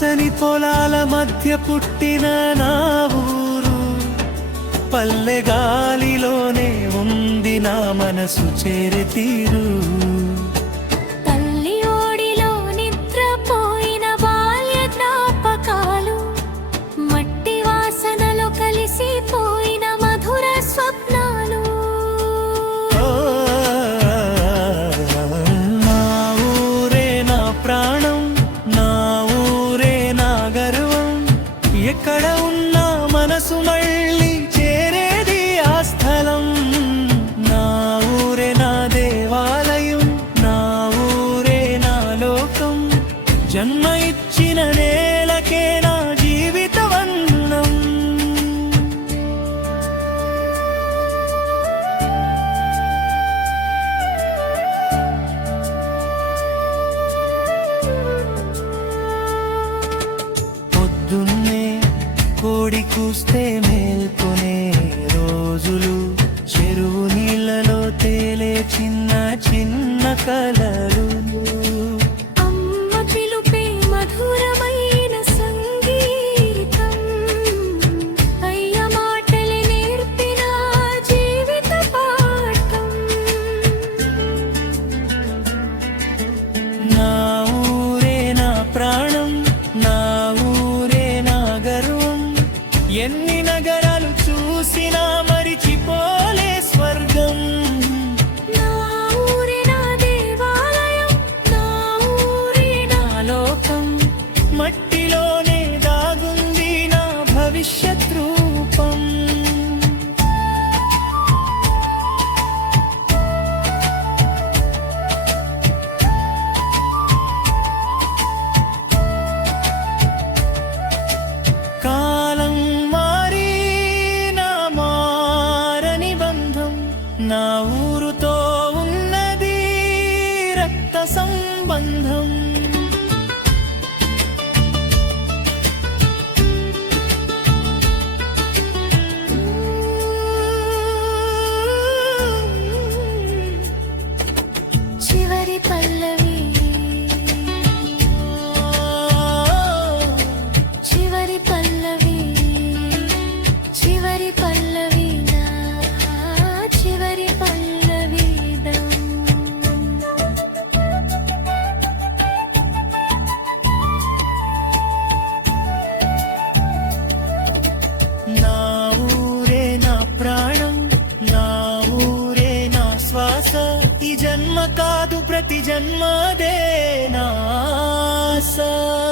పచ్చని పొలాల మధ్య పుట్టిన నా ఊరు, పల్లె గాలిలోనే ఉంది నా మనసు చేరే తీరు. తల్లి ఓడిలో నిద్రపోయిన బాల్య జ్ఞాపకాలు, మట్టి వాసనలో కలిసిపోయిన మధుర స్వప్నాలు. నా ఊరే నా ప్రాణం, నా ఊరే నా గర్వం. ఎక్కడ ఉన్నా మనసు మళ్ళీ చేరేది ఆ స్థలం. నా ఊరే నా దేవాలయం, నా ఊరే నా లోకం. జన్మ ఇచ్చిన నేలకే నా జీవిత వందనం. పొద్దున్నే కోడి కూస్తే మేల్కొనే రోజులు, చెరువు నీళ్ళలో తేలే చిన్న చిన్న కలలు. అమ్మ పిలుపే మధురమైన సంగీతం, అయ్య మాటలు నేర్పిన జీవిత పాఠం. నా ఊరే నా ప్రాణం, నా ఊరే నా గర్వం. ఎన్ని నగరాలు చూసినా మరిచిపోలే స్వర్గం. నా ఊరే నా దేవాలయం, నా ఊరే నా లోకం. మట్టిలోనే దాగుంది నా భవిష్యత్ రూపం. కాలం మారినా మారని బంధం, నా ఊరుతో ఉన్నది రక్త సంబంధం. చివరి పల్లవి, చివరి పల్లవి, చివరి పల్లవి, నా చివరి పల్లవిదం. నా ఊరే నా ప్రాణం, నా ఊరే నా శ్వాస. ఈ జన్మ కాదు ప్రతి జన్మదే నా ఆశ.